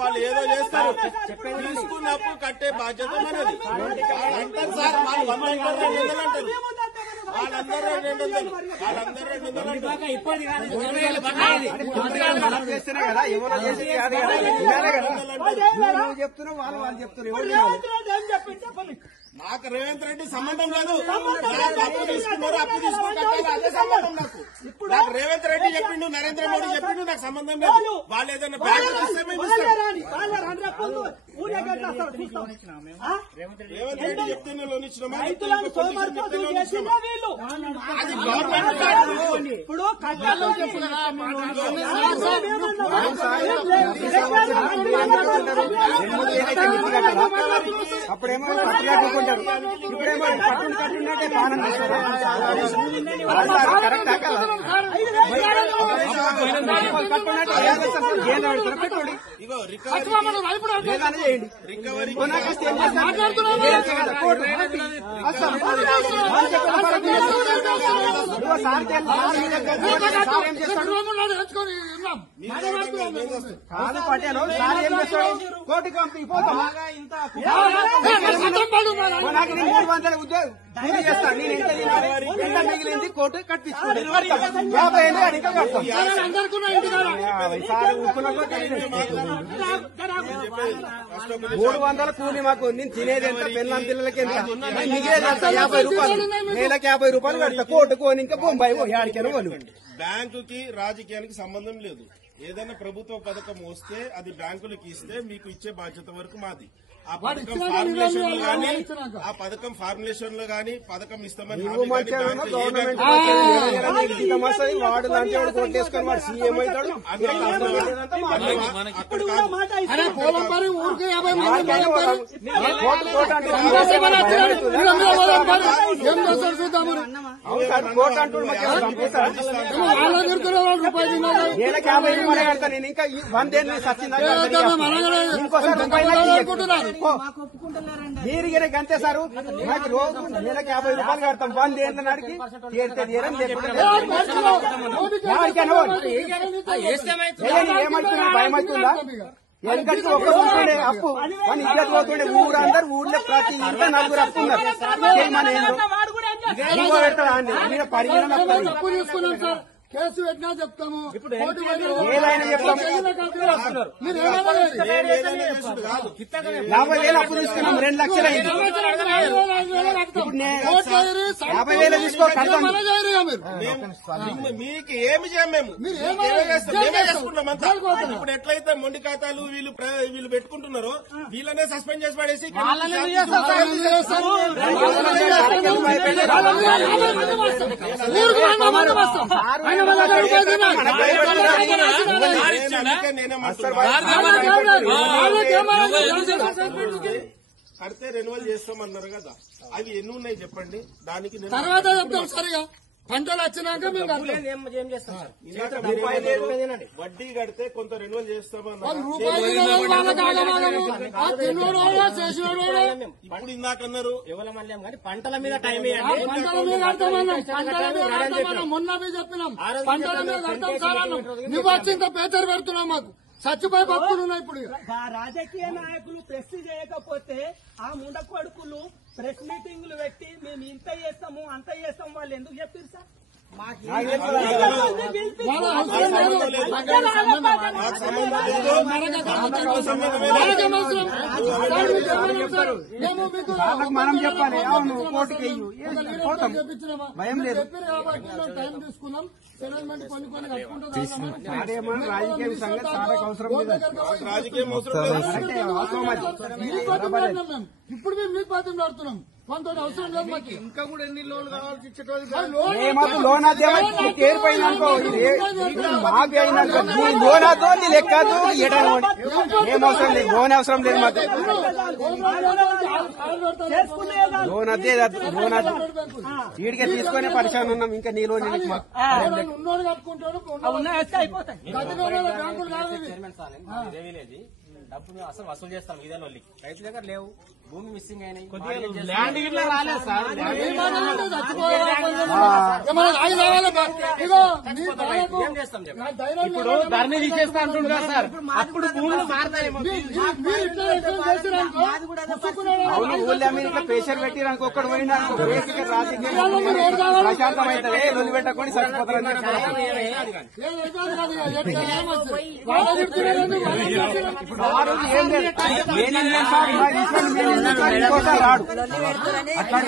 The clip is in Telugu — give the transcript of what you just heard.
వాళ్ళు ఏదో చేస్తారు, తీసుకున్నప్పుడు కట్టే బాధ్యత మనది అంటారు సార్. వాళ్ళు 100 అంటారు, వాళ్ళందరూ 200 అంటారు. చెప్తున్నావు వాళ్ళు చెప్తున్నారు. నాకు రేవంత్ రెడ్డి సంబంధం లేదు. అప్పు తీసుకున్నారు, అప్పు తీసుకుని కట్టాలి, అదే సంబంధం నాకు. నాకు రేవంత్ రెడ్డి చెప్పిండు, నరేంద్ర మోడీ చెప్పిండు, నాకు సంబంధం లేదు. వాళ్ళు ఏదైనా బ్యాంక్ ఇస్తే మేము ఇస్తాం. రేవంత్ రెడ్డి చెప్తేనే లోన్ ఇచ్చినామా? అది గవర్నమెంట్ అప్పుడేమో కట్టుకుంటారు, ఇప్పుడేమో కట్టున్నట్టే పాలన కరెక్ట్ పెట్టుకోండి. ఇగో రికవరీ చేయండి. రికవరీ కాదు పటేలు సార్ ఏం చేస్తాడు? కోటికి పంపిపోతాం. నాకు 300 ఉద్యోగం పూర్తి చేస్తా. నేను ఎంత మిగిలింది కోర్టు కట్టించుకోండి. 50 ఏళ్ళు అడిగి కడతాం. సార్ ఉప్పులో 300 కూలి మాకు. నేను తినేది ఎంత, పెళ్ళం పిల్లలకి ఎంత, మిగిలేది ఎంత? 50 రూపాయలు, నెలకు 50 రూపాయలు కడతా. కోర్టు కోని ఇంకా బొంబాయి ఆడికైనా వాళ్ళు. బ్యాంకుకి రాజకీయానికి సంబంధం లేదు. ఏదైనా ప్రభుత్వ పథకం వస్తే అది బ్యాంకులకు ఇస్తే మీకు ఇచ్చే బాధ్యత వరకు మాది. ఆ పథకం ఫార్ములేషన్ లో గానీ, పథకం ఇస్తామని గవర్నమెంట్ వాడు లాంటి వాడు కొట్టేసుకొని వాడు సీఎం అవుతాడు. కోర్టు అంటుడు నెలకు 50 రూపాయలు కడతా. నేను ఇంకా 100 ఏళ్ళు సచ్చిందా? ఇంకోసారి మీరు గంతే సారు. నాకు రోజు నెలకు 50 రూపాయలు కడతాం. 100 ఏళ్ళ నాడికి తీరితే ఏమవుతుందా? భయమవుతుందా? ఎందుకంటే ఒక్క కూర్చుండే అప్పు మన ఇద్దరు పోతుండే. ఊరందరూ ఊళ్ళో ప్రతి ఇంత 4 అప్పు ఉన్నారు. మన పెడతాడా అండి? మీరు పరిగణన అప్పు తీసుకున్నాం సార్, కేసు పెట్టినా చెప్తాము. ఏదైనా చెప్తాము. 50,000 అప్పు తీసుకున్నాం, 2 లక్షలు అయింది. ఇప్పుడు 50,000 తీసుకో. మీకు ఏమి చేయం మేము, మేమే చేసుకుంటాం అంతా. ఇప్పుడు ఎట్లయితే మొండి ఖాతాలు వీళ్ళు పెట్టుకుంటున్నారో వీళ్ళనే సస్పెండ్ చేసి పడేసి కడితే రెన్యువల్ చేస్తామన్నారు కదా, అవి ఎన్ని ఉన్నాయి చెప్పండి. దానికి తర్వాత చెప్తాం. సరిగా పంటలు వచ్చినాక మేము వడ్డీ కడితే కొంత రెన్యువల్ చేస్తామన్నారు. ఇప్పుడు ఇందాకన్నారు పంటల మీద టైం మొన్న చెప్పినాం. పంటల మీద కడతాం సార్. నువ్వు వచ్చి ఇంత పేచర్ పెడుతున్నావు మాకు. చచ్చిపోయి బతుకులున్నాయి. ఇప్పుడు రాజకీయ నాయకులు ప్రెస్ చేయకపోతే ఆ ముండకొడుకులు ప్రెస్ మీటింగులు పెట్టి మేము ఇంత చేస్తాము అంత చేస్తాము వాళ్ళు ఎందుకు చెప్పారు సార్? మనం చెప్పాలి. అవును కోర్టుకి భయం లేదు. టైం తీసుకున్నాం. సెటిల్మెంట్ కొన్ని కట్టుకుంటాం. రాజకీయ సంగతి సార్కి అవసరం లేదు. రాజకీయం అవసరం. ఇప్పుడు మేము మీకు బాధ్యత ఆడుతున్నాం. కొంత అవసరం లేదు మాకు. ఇంకా కూడా ఎన్ని లోన్లు కావాల్సి ఇచ్చేటోళ్ళు మాకు లోన్ ఏర్పడిందనుకో, మాకు అయినాక లోన్ అదో నీ లెక్కదు ఏం అవసరం లేదు. లోన్ అవసరం లేదు మాకు. లోన్ అదే లోన్ అది వీడికే తీసుకునే పరిచయం ఉన్నాం. ఇంకా నీ లోన్ ఉన్నోడు కట్టుకుంటాడు. డబ్బులు అసలు వసూలు చేస్తాం. ఇదే రైతుల దగ్గర లేవు, భూమి మిస్సింగ్ అయినాయి. ల్యాండ్ గిట్లా రాలేదు సార్. ఇప్పుడు ధరణి తీసేస్తా అంటుండు కదా సార్, అప్పుడు భూములు మారుతాయేమో. అవును, ఊళ్ళో మీరు ఇట్లా ప్రెషర్ పెట్టి నాకు ఒక్కడు పోయినా రాజకీయ ప్రశాంతం అవుతుంది. లొల్లి పెట్టకుండా చచ్చిపోతారని ఇప్పుడు ఆ రోజు ఏం లేదు. నేను ఇంకోసారి రాడు అట్లా